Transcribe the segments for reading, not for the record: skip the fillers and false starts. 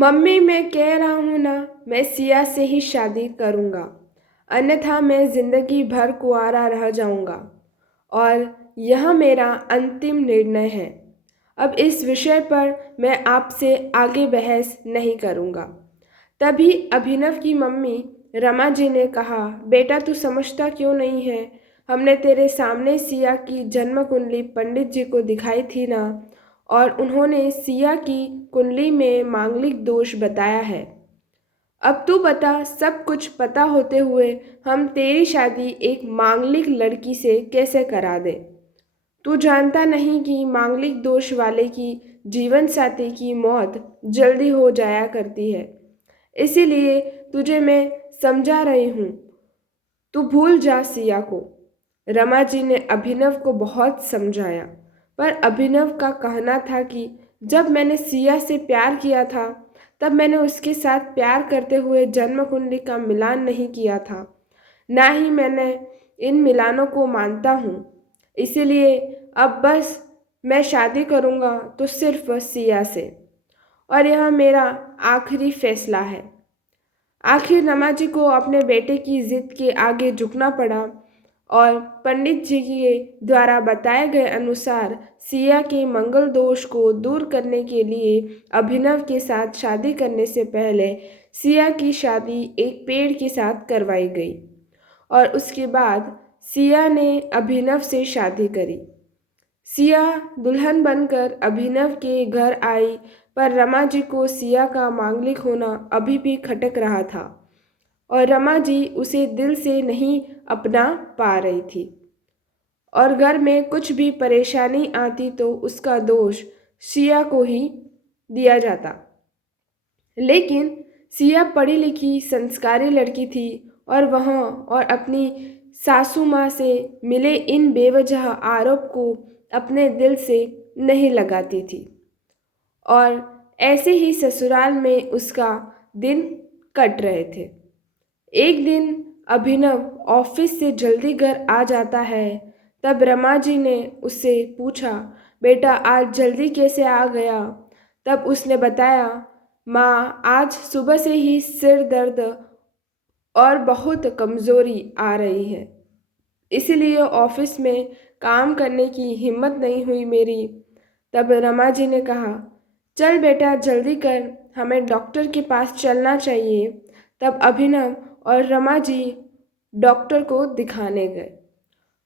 Mummy, मैं कह रहा हूँ ना, मैं सिया से ही शादी करूँगा, अन्यथा मैं ज़िंदगी भर कुंवारा रह जाऊँगा और यह मेरा अंतिम निर्णय है। अब इस विषय पर मैं आपसे आगे बहस नहीं करूँगा। तभी अभिनव की मम्मी रमा जी ने कहा, बेटा तू समझता क्यों नहीं है? हमने तेरे सामने सिया की जन्म कुंडली पंडित जी को दिखाई थी ना, और उन्होंने सिया की कुंडली में मांगलिक दोष बताया है। अब तू बता, सब कुछ पता होते हुए हम तेरी शादी एक मांगलिक लड़की से कैसे करा दें? तू जानता नहीं कि मांगलिक दोष वाले की जीवन साथी की मौत जल्दी हो जाया करती है। इसीलिए तुझे मैं समझा रही हूँ, तू भूल जा सिया को। रमा जी ने अभिनव को बहुत समझाया, पर अभिनव का कहना था कि जब मैंने सिया से प्यार किया था, तब मैंने उसके साथ प्यार करते हुए जन्म कुंडली का मिलान नहीं किया था। ना ही मैंने इन मिलानों को मानता हूँ। इसीलिए अब बस मैं शादी करूँगा तो सिर्फ सिया से, और यह मेरा आखिरी फैसला है। आखिर रमा जी को अपने बेटे की जिद के आगे झुकना पड़ा और पंडित जी के द्वारा बताए गए अनुसार सिया के मंगल दोष को दूर करने के लिए अभिनव के साथ शादी करने से पहले सिया की शादी एक पेड़ के साथ करवाई गई, और उसके बाद सिया ने अभिनव से शादी करी। सिया दुल्हन बनकर अभिनव के घर आई, पर रमा जी को सिया का मांगलिक होना अभी भी खटक रहा था और रमा जी उसे दिल से नहीं अपना पा रही थी। और घर में कुछ भी परेशानी आती तो उसका दोष सिया को ही दिया जाता। लेकिन सिया पढ़ी लिखी संस्कारी लड़की थी, और वह और अपनी सासू माँ से मिले इन बेवजह आरोप को अपने दिल से नहीं लगाती थी। और ऐसे ही ससुराल में उसका दिन कट रहे थे। एक दिन अभिनव ऑफिस से जल्दी घर आ जाता है। तब रमा जी ने उससे पूछा, बेटा आज जल्दी कैसे आ गया? तब उसने बताया, माँ आज सुबह से ही सिर दर्द और बहुत कमज़ोरी आ रही है, इसीलिए ऑफिस में काम करने की हिम्मत नहीं हुई मेरी। तब रमा जी ने कहा, चल बेटा जल्दी कर, हमें डॉक्टर के पास चलना चाहिए। तब अभिनव और रमा जी डॉक्टर को दिखाने गए।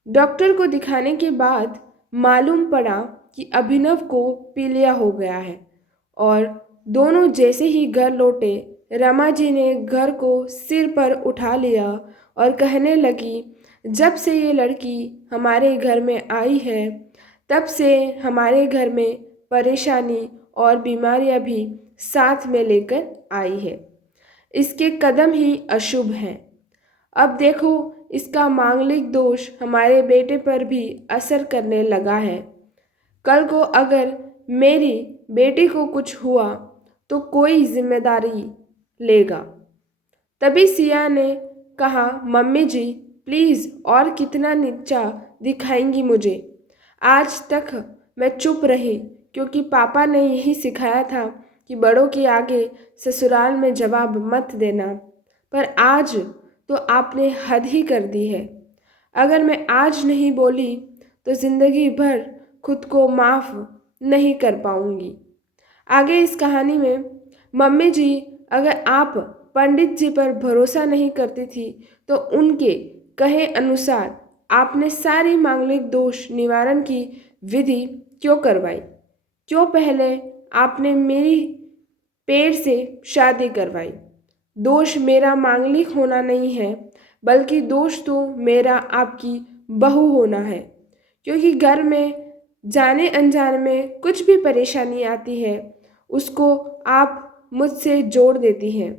डॉक्टर को दिखाने के बाद मालूम पड़ा कि अभिनव को पीलिया हो गया है, और दोनों जैसे ही घर लौटे, रमा जी ने घर को सिर पर उठा लिया और कहने लगी, जब से ये लड़की हमारे घर में आई है, तब से हमारे घर में परेशानी और बीमारियां भी साथ में लेकर आई है। इसके कदम ही अशुभ हैं। अब देखो, इसका मांगलिक दोष हमारे बेटे पर भी असर करने लगा है। कल को अगर मेरी बेटी को कुछ हुआ तो कोई जिम्मेदारी लेगा? तभी सिया ने कहा, मम्मी जी प्लीज़, और कितना नीचा दिखाएंगी मुझे? आज तक मैं चुप रही, क्योंकि पापा ने यही सिखाया था कि बड़ों के आगे ससुराल में जवाब मत देना। पर आज तो आपने हद ही कर दी है। अगर मैं आज नहीं बोली तो ज़िंदगी भर खुद को माफ़ नहीं कर पाऊंगी। आगे इस कहानी में मम्मी जी, अगर आप पंडित जी पर भरोसा नहीं करती थी तो उनके कहे अनुसार आपने सारी मांगलिक दोष निवारण की विधि क्यों करवाई? क्यों पहले आपने मेरी पेड़ से शादी करवाई? दोष मेरा मांगलिक होना नहीं है, बल्कि दोष तो मेरा आपकी बहू होना है। क्योंकि घर में जाने अनजाने में कुछ भी परेशानी आती है, उसको आप मुझसे जोड़ देती हैं।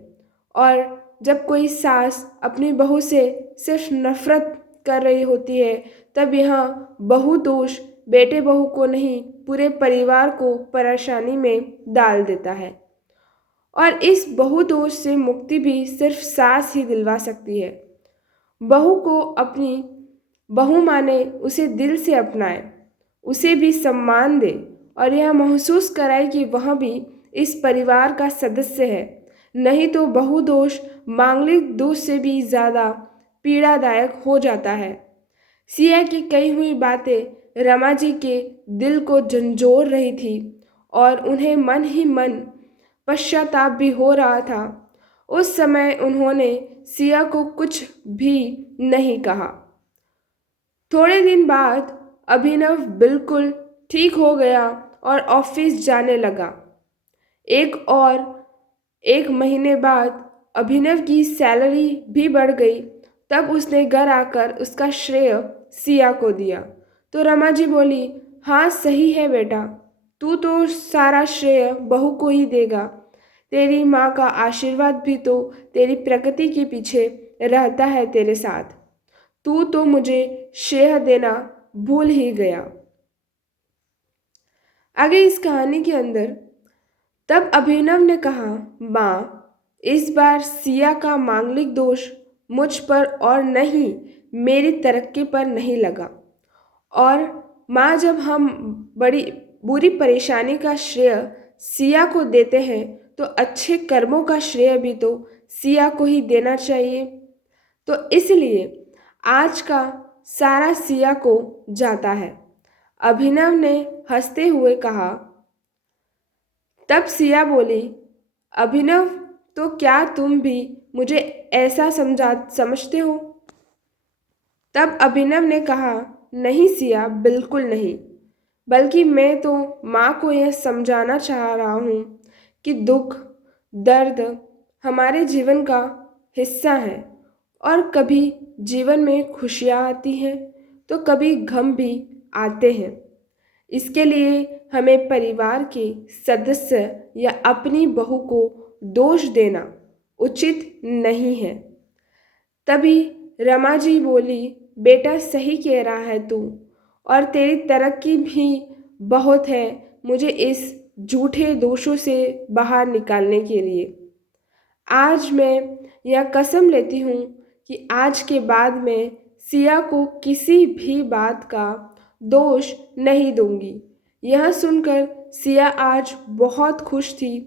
और जब कोई सास अपनी बहू से सिर्फ नफरत कर रही होती है, तब यह बहू दोष बेटे बहू को नहीं, पूरे परिवार को परेशानी में डाल देता है। और इस बहु दोष से मुक्ति भी सिर्फ सास ही दिलवा सकती है। बहू को अपनी बहू माने, उसे दिल से अपनाए, उसे भी सम्मान दे, और यह महसूस कराए कि वह भी इस परिवार का सदस्य है, नहीं तो बहुदोष मांगलिक दोष से भी ज़्यादा पीड़ादायक हो जाता है। सिया की कही हुई बातें रमा जी के दिल को झंझोर रही थी और उन्हें मन ही मन पश्चाताप भी हो रहा था। उस समय उन्होंने सिया को कुछ भी नहीं कहा। थोड़े दिन बाद अभिनव बिल्कुल ठीक हो गया और ऑफिस जाने लगा। एक महीने बाद अभिनव की सैलरी भी बढ़ गई। तब उसने घर आकर उसका श्रेय सिया को दिया तो रमा जी बोली, हाँ सही है बेटा, तू तो सारा श्रेय बहू को ही देगा। तेरी माँ का आशीर्वाद भी तो तेरी प्रगति के पीछे रहता है तेरे साथ। तू तो मुझे श्रेय देना भूल ही गया। आगे इस कहानी के अंदर तब अभिनव ने कहा, माँ, इस बार सिया का मांगलिक दोष मुझ पर और नहीं मेरी तरक्की पर नहीं लगा। और माँ, जब हम बड़ी बुरी परेशानी का श्रेय सिया को देते हैं तो अच्छे कर्मों का श्रेय भी तो सिया को ही देना चाहिए। तो इसलिए आज का सारा सिया को जाता है। अभिनव ने हंसते हुए कहा। तब सिया बोली, अभिनव, तो क्या तुम भी मुझे ऐसा समझते हो? तब अभिनव ने कहा, नहीं सिया, बिल्कुल नहीं, बल्कि मैं तो माँ को यह समझाना चाह रहा हूँ कि दुख दर्द हमारे जीवन का हिस्सा है और कभी जीवन में खुशियाँ आती हैं तो कभी गम भी आते हैं। इसके लिए हमें परिवार के सदस्य या अपनी बहू को दोष देना उचित नहीं है। तभी रमा जी बोली, बेटा सही कह रहा है तू, और तेरी तरक्की भी बहुत है मुझे इस झूठे दोषों से बाहर निकालने के लिए। आज मैं यह कसम लेती हूँ कि आज के बाद मैं सिया को किसी भी बात का दोष नहीं दूंगी। यह सुनकर सिया आज बहुत खुश थी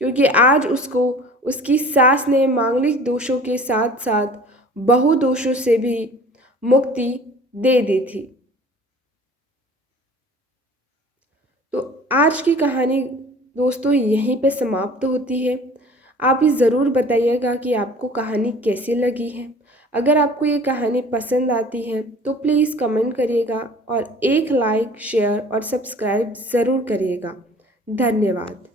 क्योंकि आज उसको उसकी सास ने मांगलिक दोषों के साथ साथ बहु दोषों से भी मुक्ति दे दी थी। तो आज की कहानी दोस्तों यहीं पे समाप्त होती है। आप ही ज़रूर बताइएगा कि आपको कहानी कैसी लगी है। अगर आपको ये कहानी पसंद आती है तो प्लीज़ कमेंट करिएगा और एक लाइक, शेयर और सब्सक्राइब ज़रूर करिएगा। धन्यवाद।